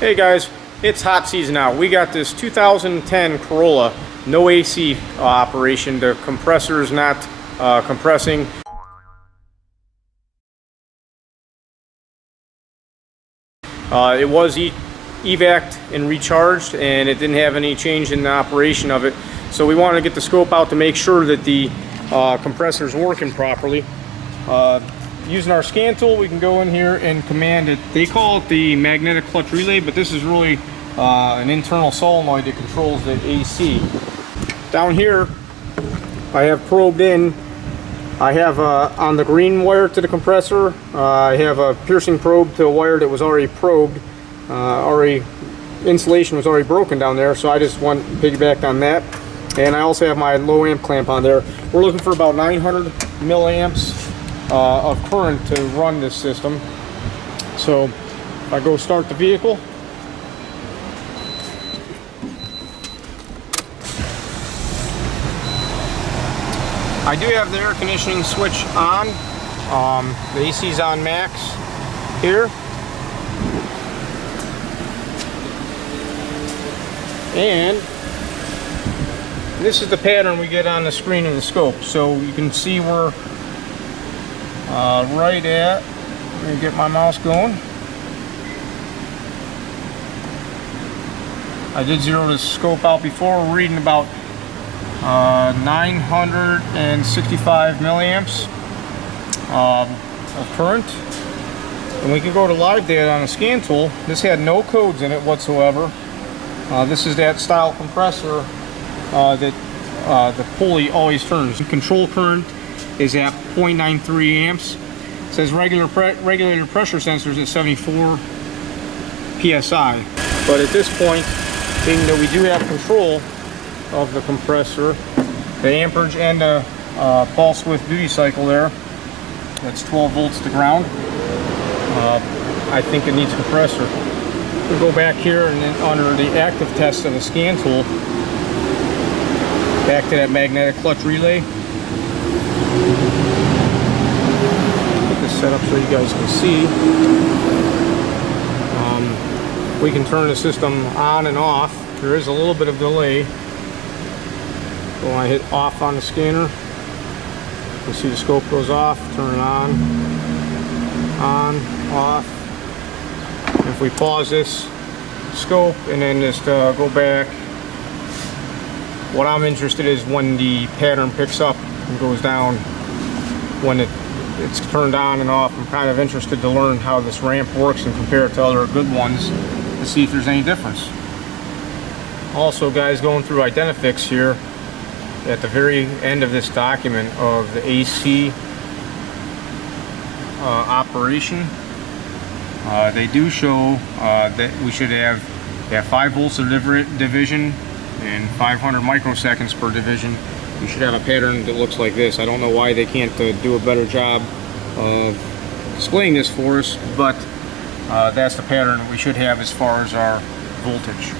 Hey guys, it's hot season out. We got this 2010 Corolla, no AC operation. The compressor is not compressing. It was evac'd and recharged, and it didn't have any change in the operation of it. So we wanted to get the scope out to make sure that the compressor is working properly. Using our scan tool, we can go in here and command it. They call it the magnetic clutch relay, but this is really an internal solenoid that controls the AC. Down here, I have probed in. I have on the green wire to the compressor, I have a piercing probe to a wire that was already probed. Insulation was already broken down there, so I just piggybacked on that. And I also have my low amp clamp on there. We're looking for about 900 milliamps of current to run this system. So if I go start the vehicle, I do have the air conditioning switch on. The AC's on max here. And this is the pattern we get on the screen in the scope. So you can see we're right at, I'm going to get my mouse going. I did zero the scope out before. We're reading about 965 milliamps of current. And we can go to live data on the scan tool. This had no codes in it whatsoever. This is that style compressor that the pulley always turns. Control current is at 0.93 amps. It says regulator pressure sensors at 74 psi. But at this point, being that we do have control of the compressor, the amperage and the pulse width duty cycle there, that's 12 volts to ground. I think it needs compressor. We'll go back here and then under the active test of the scan tool, back to that magnetic clutch relay. Get this set up so you guys can see. We can turn the system on and off. There is a little bit of delay. So when I hit off on the scanner, you see the scope goes off, turn it on, off. And if we pause this scope and then just go back, what I'm interested in is when the pattern picks up and goes down, when it's turned on and off. I'm kind of interested to learn how this ramp works and compare it to other good ones to see if there's any difference. Also, guys, going through Identifix here, at the very end of this document of the AC operation, they do show that we should have 5 volts of division and 500 microseconds per division. We should have a pattern that looks like this. I don't know why they can't do a better job of displaying this for us, but that's the pattern we should have as far as our voltage.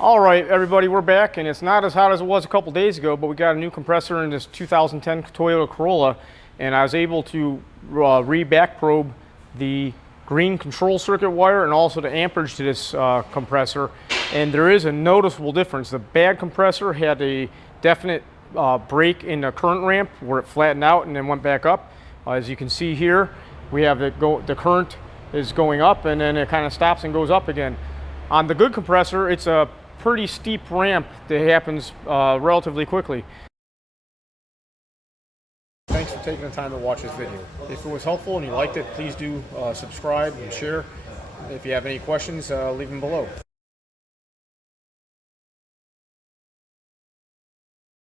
All right, everybody, we're back, and it's not as hot as it was a couple days ago, but we got a new compressor in this 2010 Toyota Corolla, and I was able to re-back probe the green control circuit wire and also the amperage to this compressor, and there is a noticeable difference. The bad compressor had a definite break in the current ramp where it flattened out and then went back up. As you can see here, we have the current is going up and then it kind of stops and goes up again. On the good compressor, it's a pretty steep ramp that happens relatively quickly. Thanks for taking the time to watch this video. If it was helpful and you liked it, please do subscribe and share. If you have any questions, leave them below.